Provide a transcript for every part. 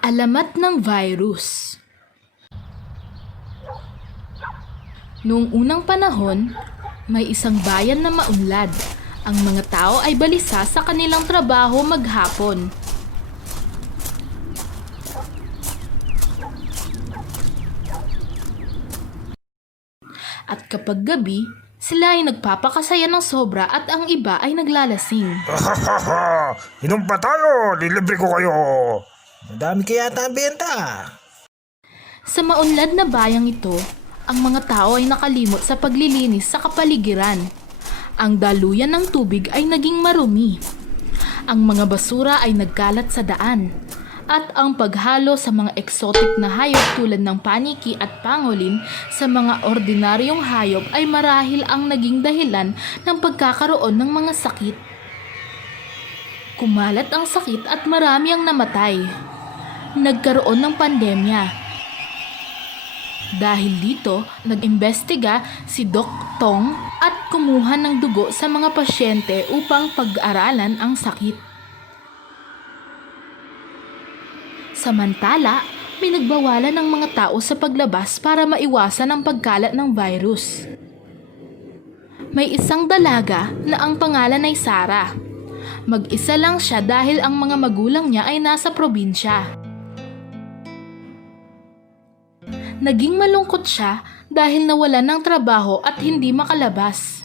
Alamat ng virus. Noong unang panahon, may isang bayan na maunlad. Ang mga tao ay balisa sa kanilang trabaho maghapon. At kapag gabi, sila ay nagpapakasaya ng sobra at ang iba ay naglalasing. Inom pa tayo, lilibre ko kayo. Madami kaya ang benta. Sa maunlad na bayang ito, ang mga tao ay nakalimot sa paglilinis sa kapaligiran. Ang daluyan ng tubig ay naging marumi. Ang mga basura ay nagkalat sa daan. At ang paghalo sa mga eksotik na hayop tulad ng paniki at pangolin sa mga ordinaryong hayop ay marahil ang naging dahilan ng pagkakaroon ng mga sakit. Kumalat ang sakit at marami ang namatay. Nagkaroon ng pandemya. Dahil dito, nag-imbestiga si Doc Tong at kumuha ng dugo sa mga pasyente upang pag-aralan ang sakit. Samantala, pinagbawalan ng mga tao sa paglabas para maiwasan ang pagkalat ng virus. May isang dalaga na ang pangalan ay Sarah. Mag-isa lang siya dahil ang mga magulang niya ay nasa probinsya. Naging malungkot siya dahil nawalan ng trabaho at hindi makalabas.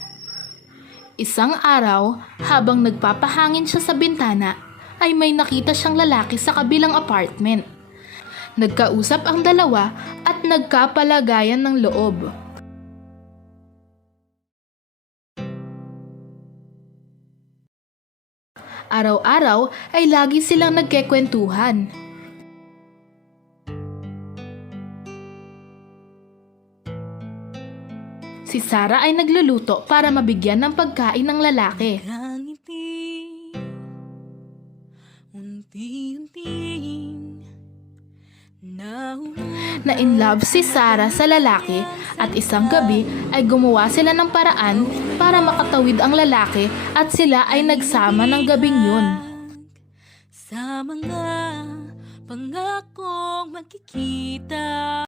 Isang araw, habang nagpapahangin siya sa bintana, ay may nakita siyang lalaki sa kabilang apartment. Nagkausap ang dalawa at nagkapalagayan ng loob. Araw-araw ay lagi silang nagkekwentuhan. Si Sarah ay nagluluto para mabigyan ng pagkain ng lalaki. Na-in-love si Sarah sa lalaki at isang gabi ay gumawa sila ng paraan para makatawid ang lalaki at sila ay nagsama ng gabing yun. Sa mga pangakong magkikita.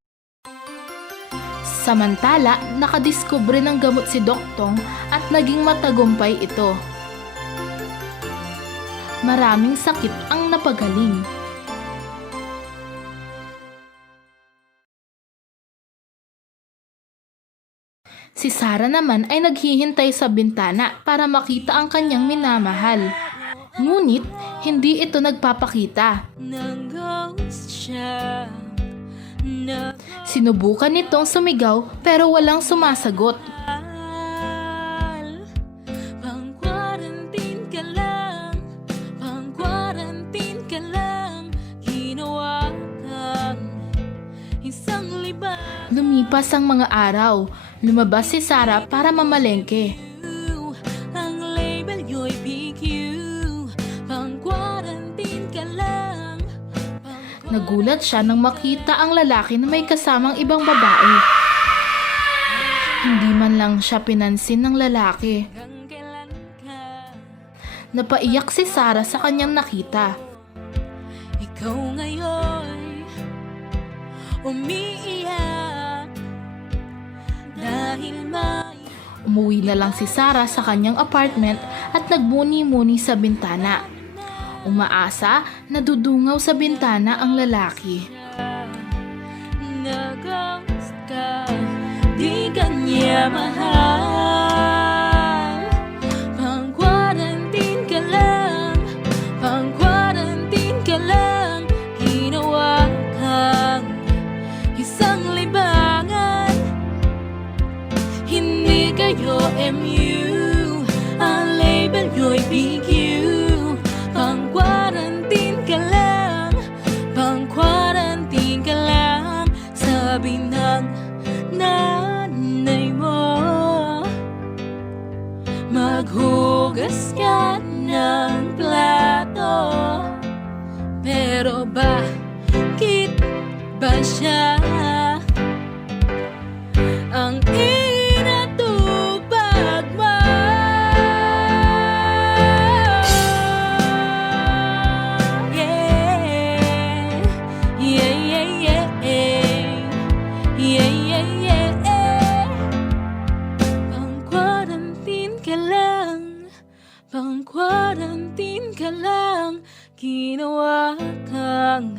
Samantala, nakadiskubre ng gamot si Doc Tong at naging matagumpay ito. Maraming sakit ang napagaling. Si Sarah naman ay naghihintay sa bintana para makita ang kanyang minamahal. Ngunit, hindi ito nagpapakita. Sinubukan nitong sumigaw pero walang sumasagot. Lumipas ang mga araw. Lumabas si Sarah para mamalengke. Ang label yo'y PQ, pang-quarantine ka lang. Nagulat siya nang makita ang lalaki na may kasamang ibang babae. Hindi man lang siya pinansin ng lalaki. Napaiyak si Sarah sa kanyang nakita. Ikaw ngayon umiiyak dahil Umuwi na lang si Sarah sa kanyang apartment at nagmuni-muni sa bintana. Umaasa na dudungaw sa bintana ang lalaki. nag-ghost ka, di ka niya mahal. Pang-quarantine ka lang, pang-quarantine ka lang. Ginawa kang isang libangan. Hindi kayo MU, ang label nyo'y PQ. Pang-quarantine ka lang, pang-quarantine ka lang. Sabi ng nanay mo, maghugas ka ng plato. Pero bakit ba siya ang inatupag mo? Yeah. ka lang, pang quarantine ka lang, ginawa kang